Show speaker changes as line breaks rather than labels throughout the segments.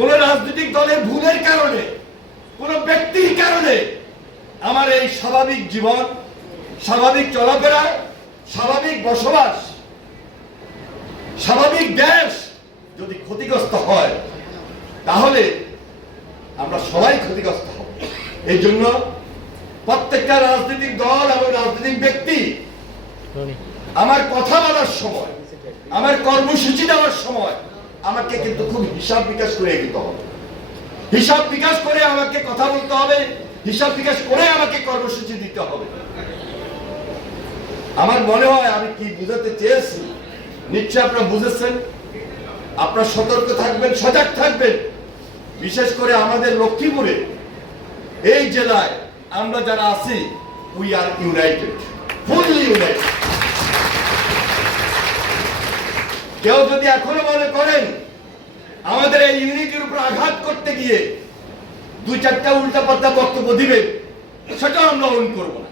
কোন রাজনৈতিক দলের ভুলের কারণে কোন ব্যক্তির কারণে আমার এই স্বাভাবিক জীবন স্বাভাবিক চলাফেরা স্বাভাবিক বসবাস স্বাভাবিক দেশ যদি ক্ষতিগ্রস্ত হয় তাহলে আমরা সবাই ক্ষতিগ্রস্ত হব। এই জন্য প্রত্যেকটা রাজনৈতিক দল এবং রাজনৈতিক ব্যক্তি আমার কথা বলার সময় আমার কর্মসূচি দেওয়ার সময় আমাকে কিন্তু খুব হিসাব বিকাশ করে এগিতে হবে। হিসাব বিকাশ করে আমাকে কথা বলতে হবে, হিসাব বিকাশ করে আমাকে কর্মসূচি দিতে হবে। আমার মনে হয় আমি কি বুঝাতে চেয়েছি? নিশ্চয় আপনারা বুঝেছেন। আপনারা সতর্ক থাকবেন, সজাগ থাকবেন। বিশেষ করে আমাদের লক্ষ্মীপুরে, এই জেলায় আমরা যারা আছি we are united fully united কেউ যদি এখনও মনে করেন আমাদের এই ইউনিটির উপর আঘাত করতে গিয়ে দুই চারটা উল্টা পাল্টা বক্তব্য দিবেন সেটাও আমরা অন করব না।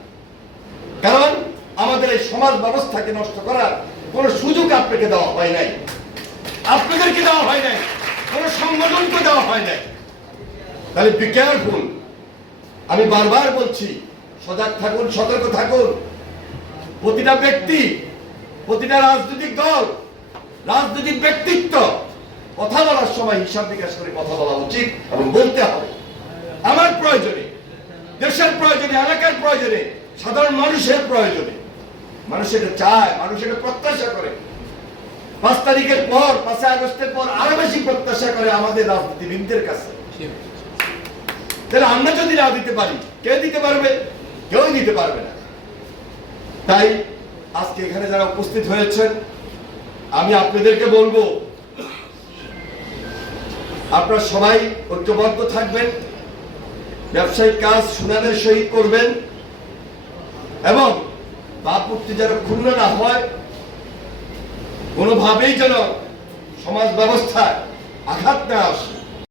কারণ আমাদের এই সমাজ ব্যবস্থাকে নষ্ট করার কোনো সুযোগ আপনাকে দেওয়া হয় নাই। আপনাদেরকে দেওয়া হয় নাই। কোনো সংগঠনকে দেওয়া হয় নাই। তাহলে বি কেয়ারফুল আমি বারবার বলছি, সজাগ থাকুন, সতর্ক থাকুন। প্রতিটা ব্যক্তি, প্রতিটা রাজনৈতিক দল রাজনৈতিক ব্যক্তিত্ব। কথা বলার সময় হিসাব বিকাশ করে কথা বলা উচিত এবং বলতে হবে। আমার প্রয়োজনে, দেশের প্রয়োজনে, এলাকার প্রয়োজনে, সাধারণ মানুষের প্রয়োজনে, মানুষ এটা চায়, মানুষ এটা প্রত্যাশা করে। পাঁচ তারিখের পর, পাঁচই আগস্টের পর আরও বেশি প্রত্যাশা করে আমাদের রাজনীতিবিদদের কাছে। তাহলে আমরা যদি না দিতে পারি, কে দিতে পারবে? কেউ দিতে পারবে না। তাই আজকে এখানে যারা উপস্থিত হয়েছেন আমি আপনাদেরকে বলব, আপনারা সবাই ঐক্যবদ্ধ থাকবেন, ব্যবসায়িক কাজ সুনামের সহিত করবেন, এবং বাপুর্তি যেন ক্ষুণ্ণ না হয়, কোনোভাবেই যেন সমাজ ব্যবস্থায় আঘাত না আসে।